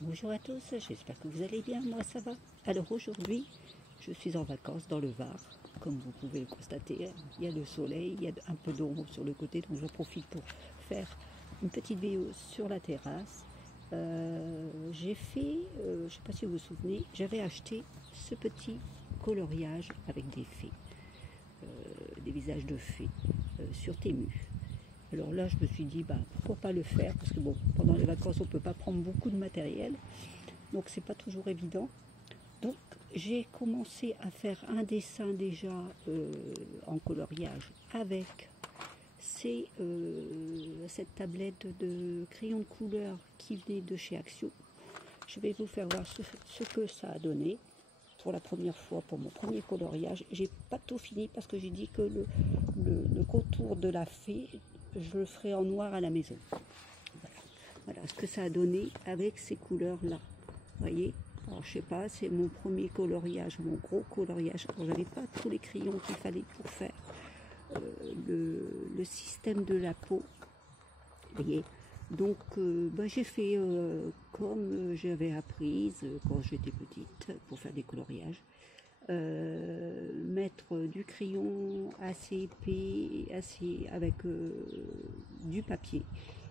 Bonjour à tous, j'espère que vous allez bien, moi ça va. Alors aujourd'hui, je suis en vacances dans le Var, comme vous pouvez le constater, il y a le soleil, il y a un peu d'ombre sur le côté, donc j'en profite pour faire une petite vidéo sur la terrasse. J'ai fait, je ne sais pas si vous vous souvenez, j'avais acheté ce petit coloriage avec des fées, des visages de fées sur Temu. Alors là, je me suis dit, pourquoi pas le faire, parce que bon, pendant les vacances, on ne peut pas prendre beaucoup de matériel, donc c'est pas toujours évident. Donc j'ai commencé à faire un dessin déjà en coloriage avec cette tablette de crayons de couleur qui venait de chez Axio. Je vais vous faire voir ce que ça a donné pour la première fois pour mon premier coloriage. J'ai pas tout fini parce que j'ai dit que le contour de la fée, je le ferai en noir à la maison. Voilà ce que ça a donné avec ces couleurs là. Vous voyez, alors je sais pas, c'est mon premier coloriage, mon gros coloriage. Alors j'avais pas tous les crayons qu'il fallait pour faire le système de la peau. Vous voyez, donc j'ai fait comme j'avais appris quand j'étais petite pour faire des coloriages. Mettre du crayon assez épais, avec du papier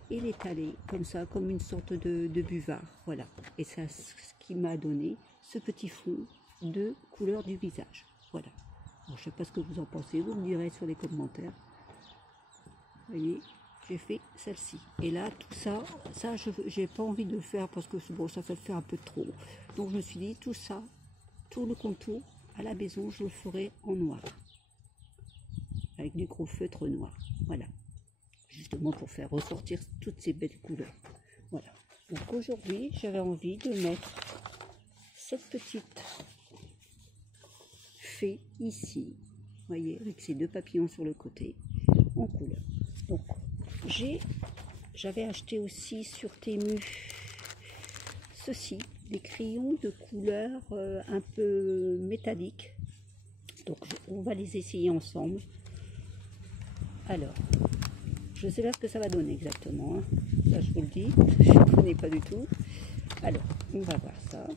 et l'étaler comme ça, comme une sorte de buvard, voilà. Et c'est ce qui m'a donné ce petit fond de couleur du visage, voilà. Alors, je sais pas ce que vous en pensez, vous me direz sur les commentaires. Vous voyez, j'ai fait celle-ci. Et là, tout ça j'ai pas envie de le faire parce que bon, ça fait le faire un peu trop. Donc je me suis dit, tout ça, tout le contour à la maison, je le ferai en noir, avec du gros feutre noir, voilà, justement pour faire ressortir toutes ces belles couleurs. Voilà, donc aujourd'hui j'avais envie de mettre cette petite fée ici, vous voyez, avec ces deux papillons sur le côté en couleur. Donc j'avais acheté aussi sur Temu ceci, des crayons de couleur un peu métallique. Donc on va les essayer ensemble. Alors, je ne sais pas ce que ça va donner exactement, hein. Ça je vous le dis, je ne connais pas du tout. Alors, on va voir ça.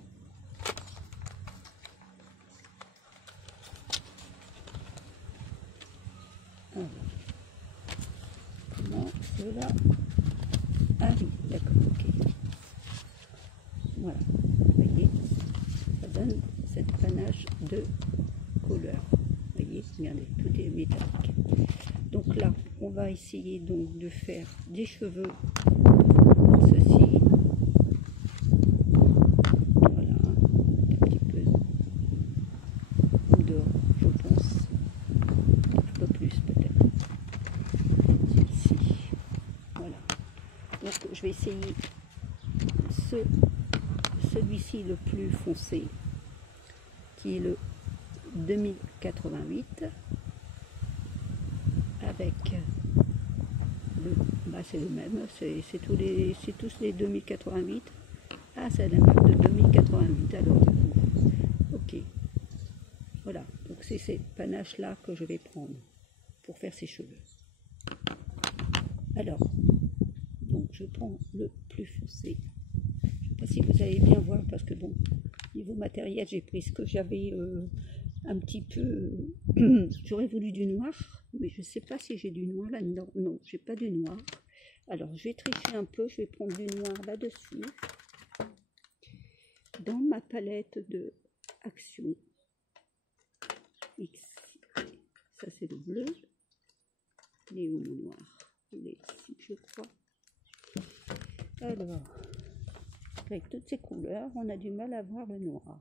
Alors, comment cela... Ah oui, d'accord, ok. Voilà, vous voyez, ça donne cette panache de couleur. Vous voyez, regardez, tout est métallique. Donc là, on va essayer donc de faire des cheveux, ceci. Voilà, un petit peu d'or, je pense, un peu plus peut-être. Celle-ci, voilà. Donc je vais essayer celui-ci le plus foncé, qui est le 2088. Avec c'est le même, c'est tous les 2088. Ah, c'est la même de 2088 alors du coup. Ok, voilà, donc c'est cette panache là que je vais prendre pour faire ses cheveux. Alors, donc je prends le plus foncé. Je sais pas si vous allez bien voir parce que bon, niveau matériel, j'ai pris ce que j'avais un petit peu. J'aurais voulu du noir, mais je ne sais pas si j'ai du noir là-dedans. Non, j'ai pas du noir. Alors je vais tricher un peu, je vais prendre du noir là-dessus. Dans ma palette de Action X. Ça c'est le bleu. Il est où mon noir? Il est ici, je crois. Alors, avec toutes ces couleurs, on a du mal à voir le noir.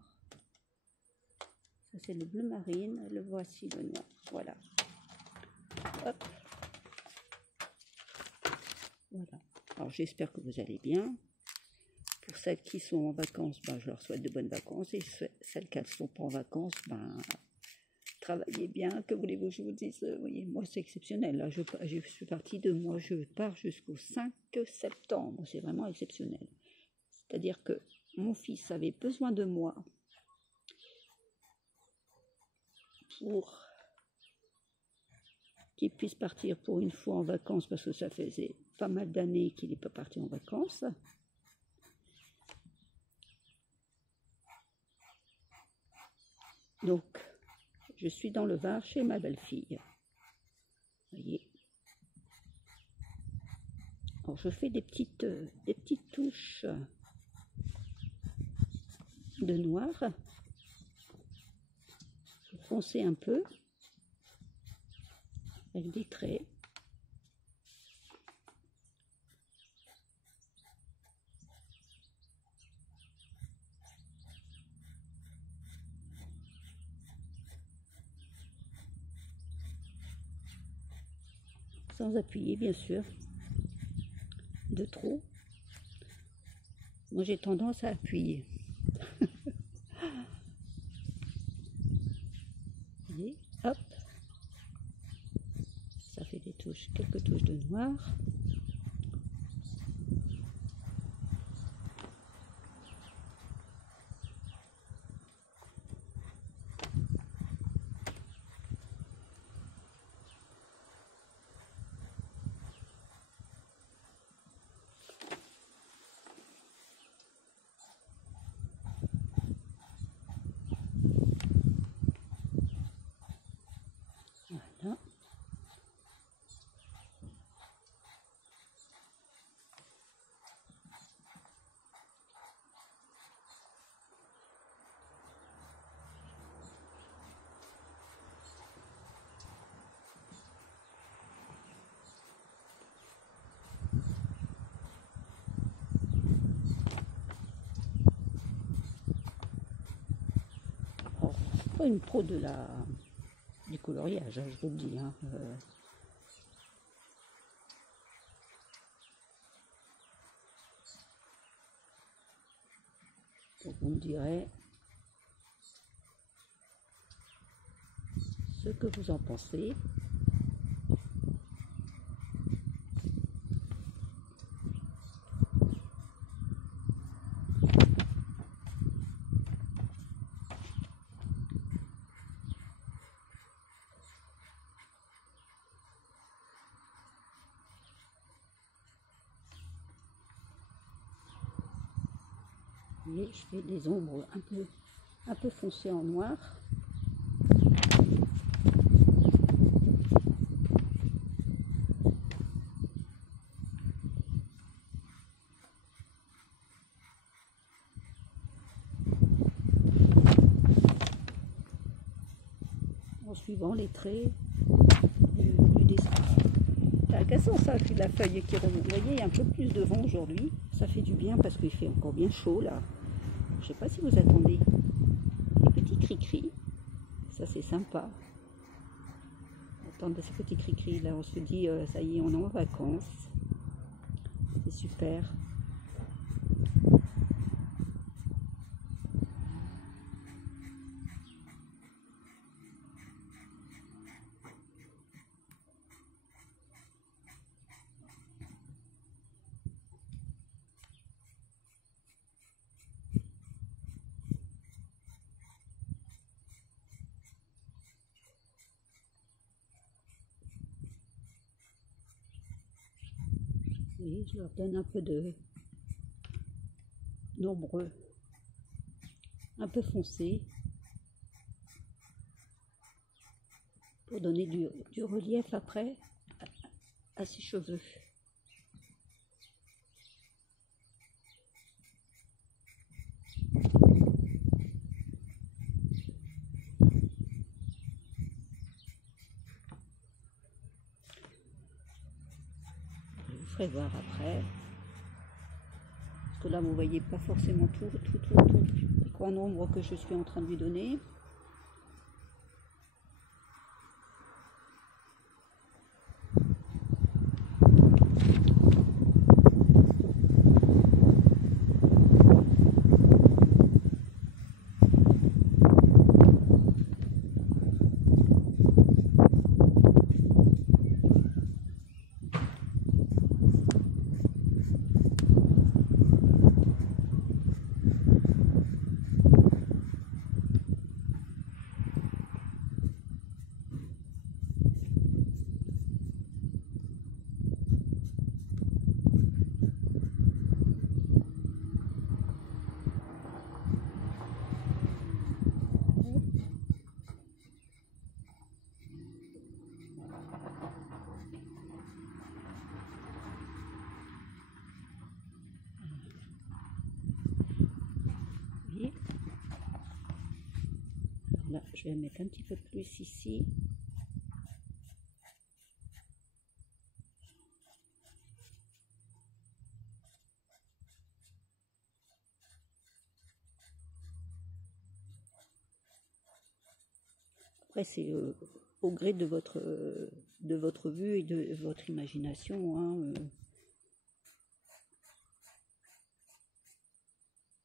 Ça c'est le bleu marine, le voici le noir, voilà. Hop. Voilà. Alors j'espère que vous allez bien. Pour celles qui sont en vacances, je leur souhaite de bonnes vacances. Et celles qui ne sont pas en vacances, travaillez bien. Que voulez-vous que je vous dise? Oui, moi c'est exceptionnel. Là, je suis partie de moi, je pars jusqu'au 5 septembre. C'est vraiment exceptionnel. C'est-à-dire que mon fils avait besoin de moi pour qu'il puisse partir pour une fois en vacances, parce que ça faisait pas mal d'années qu'il n'est pas parti en vacances. Donc, je suis dans le Var chez ma belle-fille. Vous voyez. Alors, je fais des petites touches de noir. Je vais foncer un peu avec des traits. Sans appuyer, bien sûr, de trop. Moi, j'ai tendance à appuyer. Et hop, ça fait des touches, quelques touches de noir. Voilà. Alors, pas une pro du coloriage, hein, je vous le dis. Hein. Donc vous me direz ce que vous en pensez. Et je fais des ombres un peu foncées en noir. En suivant les traits du dessin. C'est agaçant ça, avec la feuille qui remonte. Vous voyez, il y a un peu plus de vent aujourd'hui. Ça fait du bien parce qu'il fait encore bien chaud là. Je ne sais pas si vous attendez. Les petits cris-cris. Ça c'est sympa. Attendre ces petits cris-cris là, on se dit ça y est, on est en vacances. C'est super. Et je leur donne un peu d'ombre un peu foncé pour donner du relief après à ses cheveux. Je vous ferai voir après. Parce que là, vous ne voyez pas forcément tout les coins d'ombre que je suis en train de lui donner. je vais mettre un petit peu plus ici. Après, c'est au gré de votre vue et de votre imagination. Hein,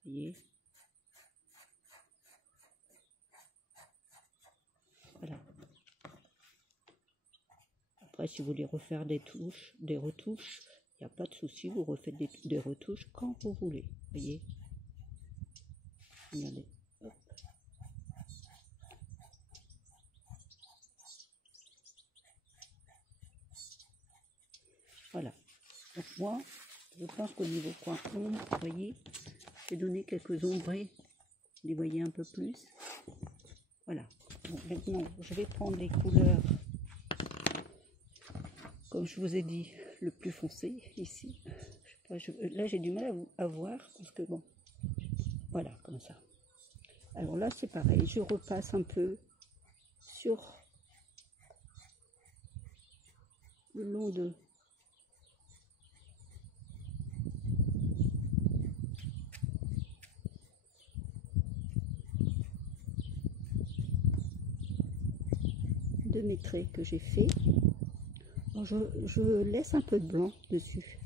vous voyez. Voilà. Après, si vous voulez refaire des retouches, il n'y a pas de souci, vous refaites des retouches quand vous voulez. Vous voyez. Regardez. Hop. Voilà. Donc moi, je pense qu'au niveau coin ombre, vous voyez, j'ai donné quelques ombrés. Vous les voyez un peu plus. Voilà. Bon, maintenant, je vais prendre les couleurs, comme je vous ai dit, le plus foncé ici. Je sais pas, là, j'ai du mal à voir parce que bon, voilà, comme ça. Alors là, c'est pareil. Je repasse un peu sur le long de mes traits que j'ai fait. Bon, je laisse un peu de blanc dessus,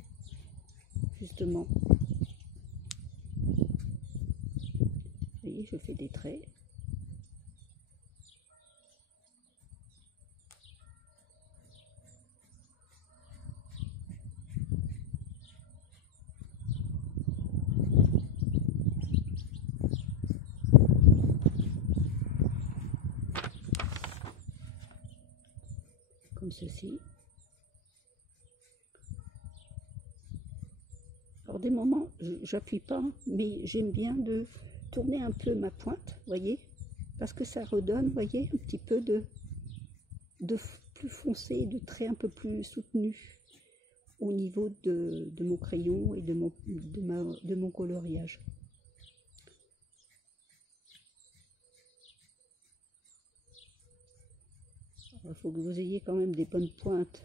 justement. Vous voyez, je fais des traits. Comme ceci. Alors des moments, j'appuie pas, mais j'aime bien de tourner un peu ma pointe, voyez, parce que ça redonne, voyez, un petit peu de plus foncé, de traits un peu plus soutenus au niveau de mon crayon et de mon coloriage. Il faut que vous ayez quand même des bonnes pointes.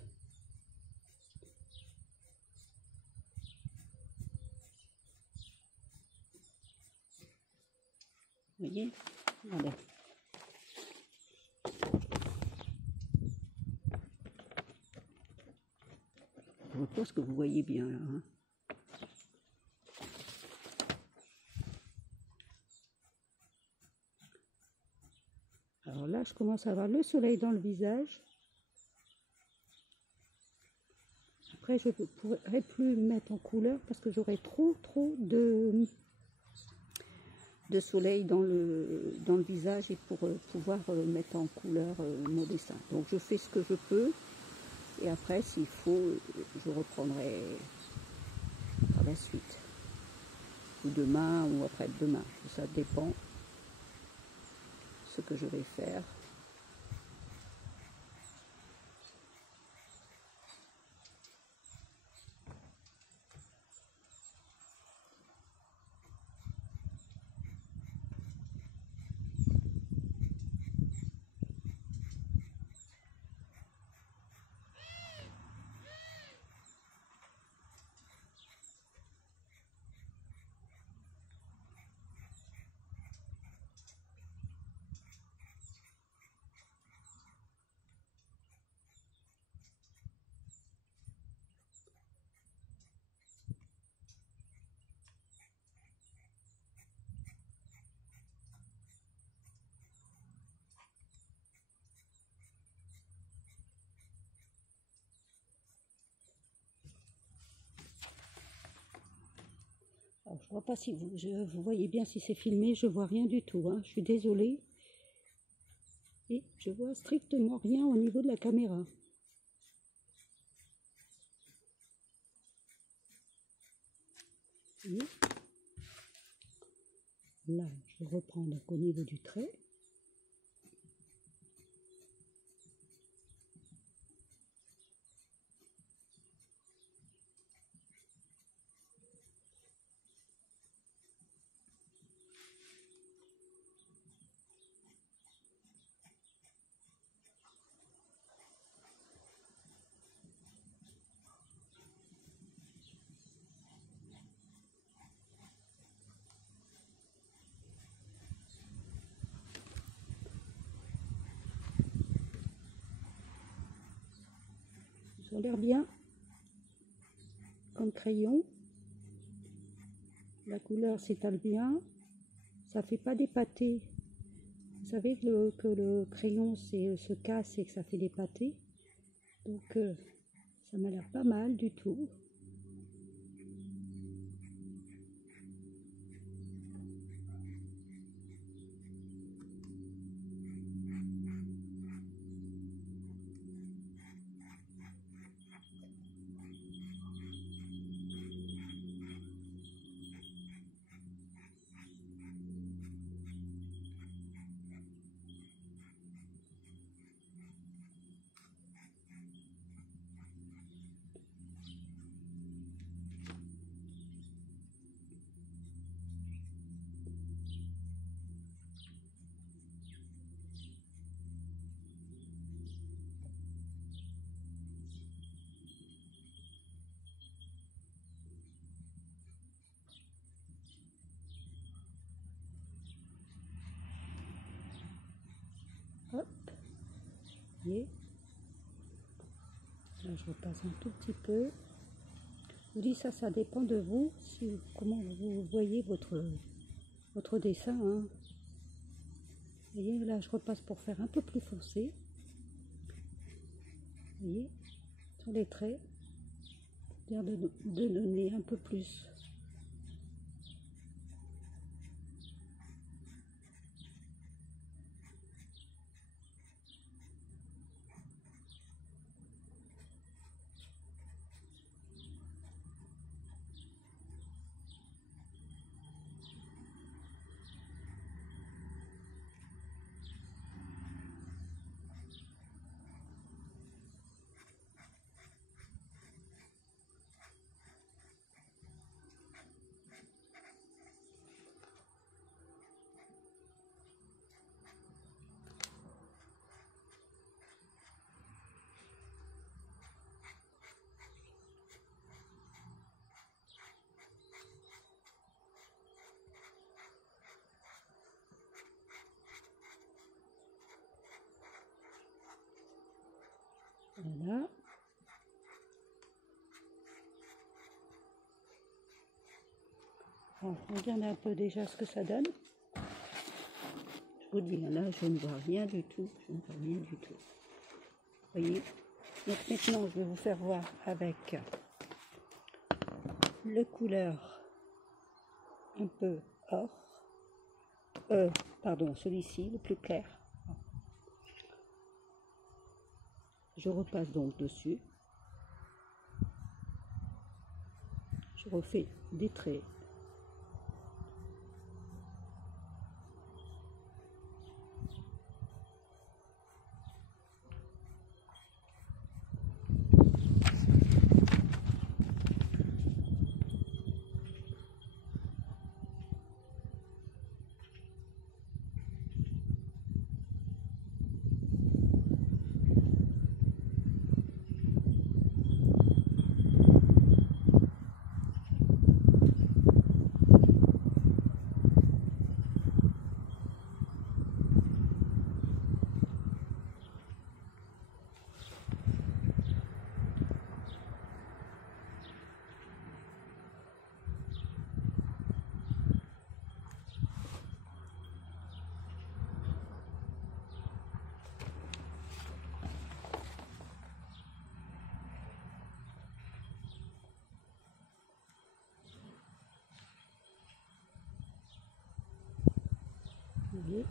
Vous voyez, voilà. Je pense que vous voyez bien là. Hein. Alors là, je commence à avoir le soleil dans le visage. Après, je ne pourrai plus mettre en couleur parce que j'aurai trop de soleil dans le visage et pour pouvoir mettre en couleur mon dessin. Donc je fais ce que je peux et après s'il faut je reprendrai par la suite ou demain ou après-demain, ça dépend ce que je vais faire. Alors, je vois pas si vous voyez bien si c'est filmé, je vois rien du tout, hein. Je suis désolée. Et je vois strictement rien au niveau de la caméra. Vous voyez ? Là, je reprends donc au niveau du trait. ont l'air bien comme crayon. La couleur s'étale bien. Ça fait pas des pâtés. Vous savez que le crayon se casse et que ça fait des pâtés. Donc ça m'a l'air pas mal du tout. Hop, vous voyez. Là, je repasse un tout petit peu. Je vous dis ça dépend de vous, comment vous voyez votre dessin. Hein. Vous voyez, là, je repasse pour faire un peu plus foncé. Vous voyez, sur les traits, de donner un peu plus. Voilà. Alors, regardez un peu déjà ce que ça donne. Je vous dis, là, je ne vois rien du tout. Je ne vois rien du tout. Vous voyez? Donc maintenant, je vais vous faire voir avec le couleur un peu or. Pardon, celui-ci, le plus clair. Je repasse donc dessus. Je refais des traits. Vous voyez?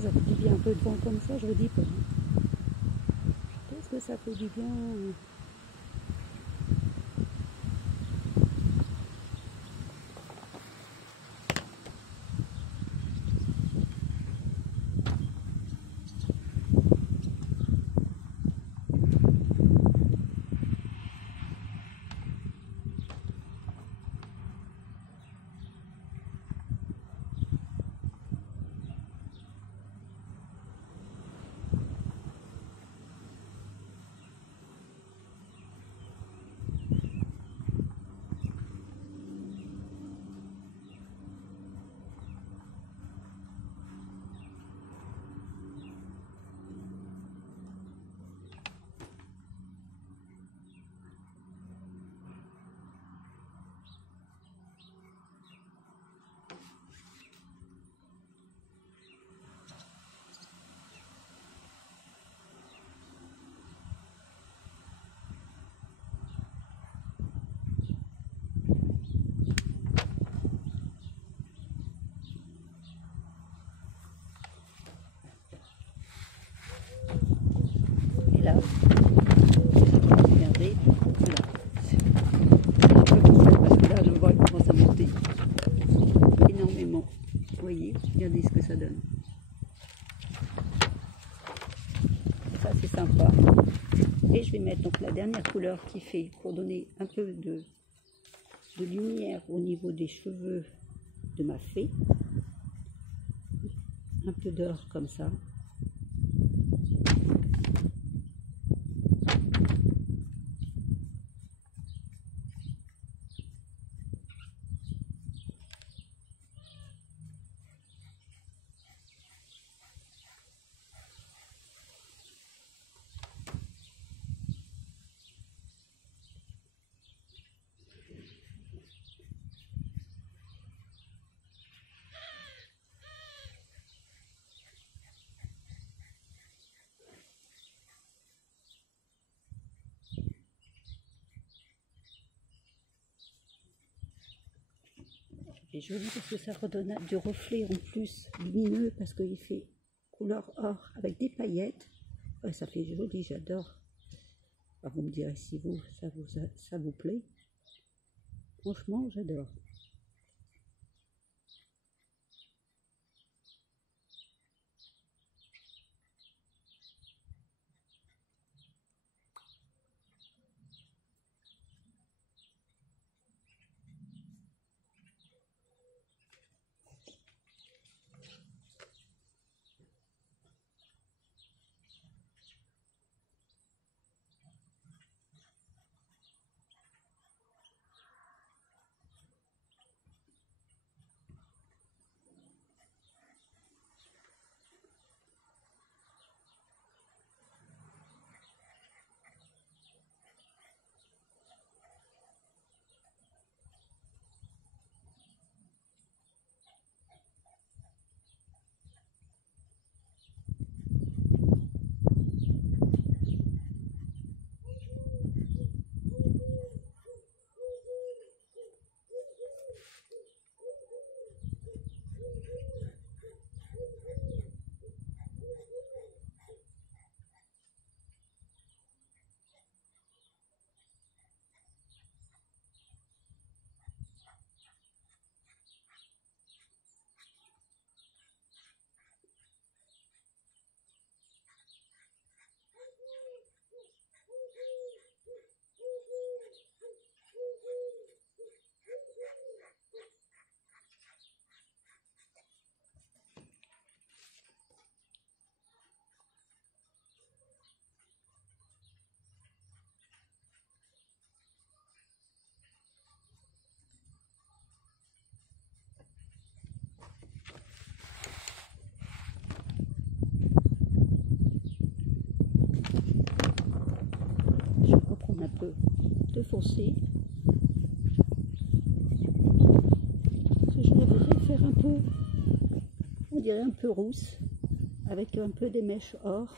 Ça fait du bien un peu de vent comme ça, je vous dis pas. Qu'est-ce que ça fait du bien? Voilà. Regardez. Voilà. Je peux vous faire parce que là, je vois qu'il commence à monter énormément. Vous voyez, regardez ce que ça donne. Ça, c'est sympa. Et je vais mettre donc la dernière couleur qui fait pour donner un peu de lumière au niveau des cheveux de ma fée. Un peu d'or comme ça. C'est joli parce que ça redonne du reflet en plus lumineux parce qu'il fait couleur or avec des paillettes. Ouais, ça fait joli, j'adore. Alors vous me direz si vous, ça vous plaît. Franchement, j'adore. Je vais reprendre un peu de foncé. Je voudrais faire un peu, on dirait un peu rousse, avec un peu des mèches or.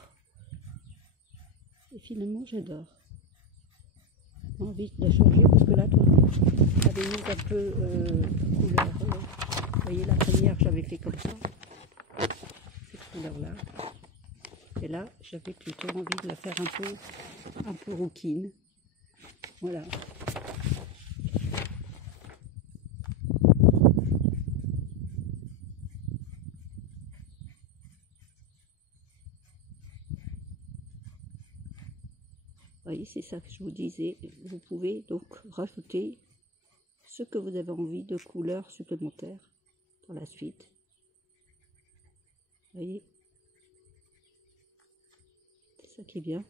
Et finalement, j'adore. J'ai envie de la changer parce que là, j'avais mis un peu couleur. Vous voyez, la première, j'avais fait comme ça, cette couleur-là. Et là, j'avais plutôt envie de la faire un peu rouquine. Voilà. Vous voyez, c'est ça que je vous disais. Vous pouvez donc rajouter ce que vous avez envie de couleurs supplémentaires pour la suite. Vous voyez, c'est ça qui est bien.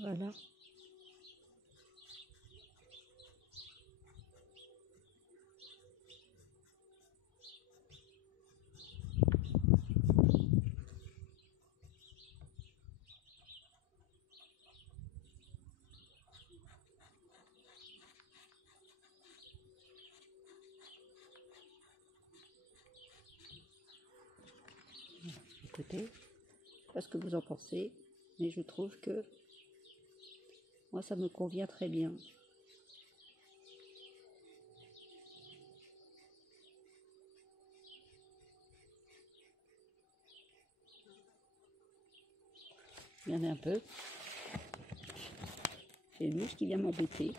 Voilà. Écoutez, je sais pas ce que vous en pensez, mais je trouve que moi ça me convient très bien. Regardez un peu. J'ai une mouche qui vient m'embêter.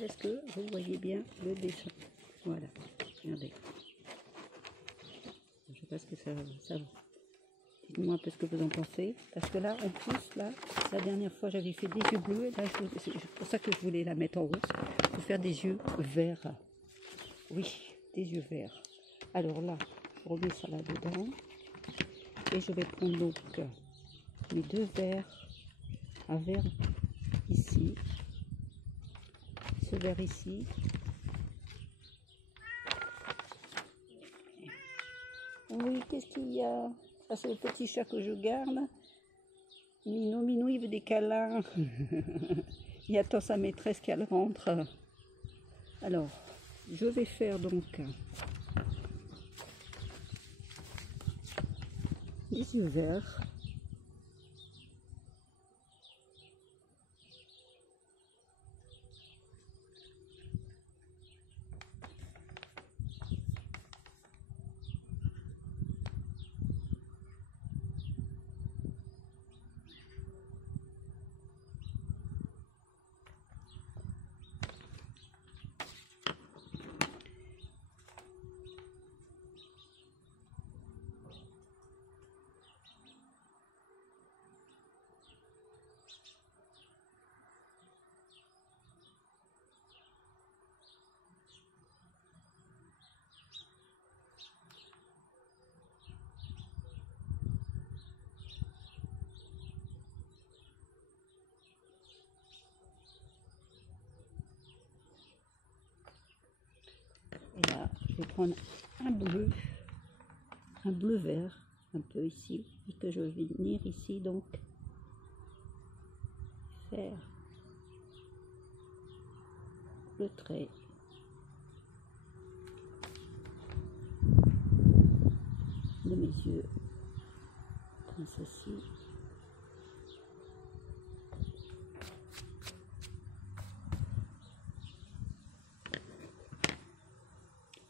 Est-ce que vous voyez bien le dessin? Voilà, regardez. Je sais pas ce que ça dites-moi un peu ce que vous en pensez. Parce que là, en plus, là, la dernière fois, j'avais fait des yeux bleus. Et là, c'est pour ça que je voulais la mettre en rouge. Pour faire des yeux verts. Oui, des yeux verts. Alors là, je remets ça là-dedans. Et je vais prendre donc mes deux verres. Un verre ici. Ce verre ici. Oui, qu'est-ce qu'il y a? Ça, c'est le petit chat que je garde. Minou, Minou, il veut des câlins. Il attend sa maîtresse qu'elle rentre. Alors, je vais faire donc des yeux verts. Et là, je vais prendre un bleu vert, un peu ici, et que je vais venir ici donc faire le trait de mes yeux, comme ceci.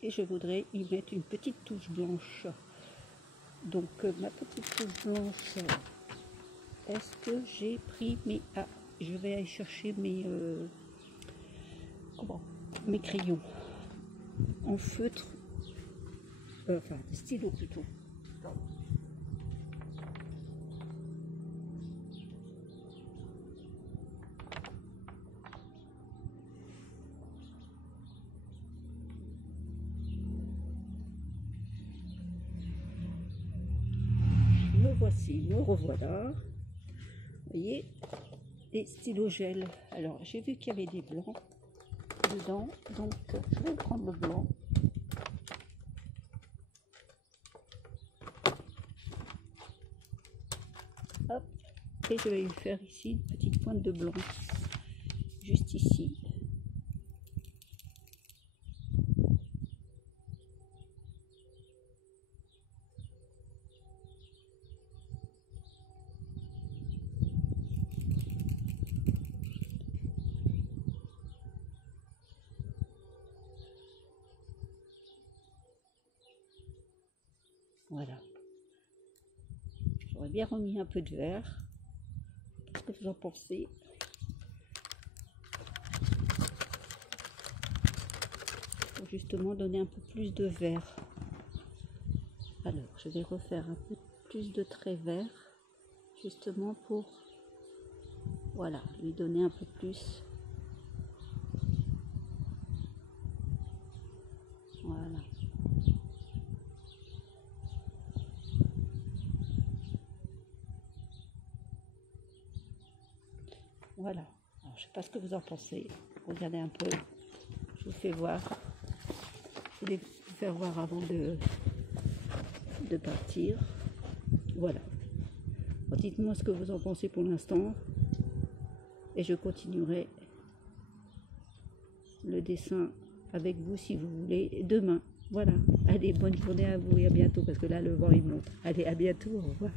Et je voudrais y mettre une petite touche blanche. Donc ma petite touche blanche, est-ce que j'ai pris mes... Ah, je vais aller chercher mes... mes crayons en feutre, enfin des stylos plutôt. Me voici, me revoilà. Vous voyez, des stylos gel. Alors j'ai vu qu'il y avait des blancs dedans, donc je vais prendre le blanc. Hop, et je vais lui faire ici une petite pointe de blanc, juste ici. Voilà. J'aurais bien remis un peu de vert. Qu'est-ce que vous en pensez? Pour justement donner un peu plus de vert. Alors, je vais refaire un peu plus de traits verts, justement pour, voilà, lui donner un peu plus. Voilà. Voilà. Alors, je sais pas ce que vous en pensez. Regardez un peu. Je vous fais voir. Je voulais vous faire voir avant de partir. Voilà. Alors, dites-moi ce que vous en pensez pour l'instant. Et je continuerai le dessin avec vous si vous voulez demain. Voilà. Allez, bonne journée à vous et à bientôt parce que là le vent il monte. Allez, à bientôt. Au revoir.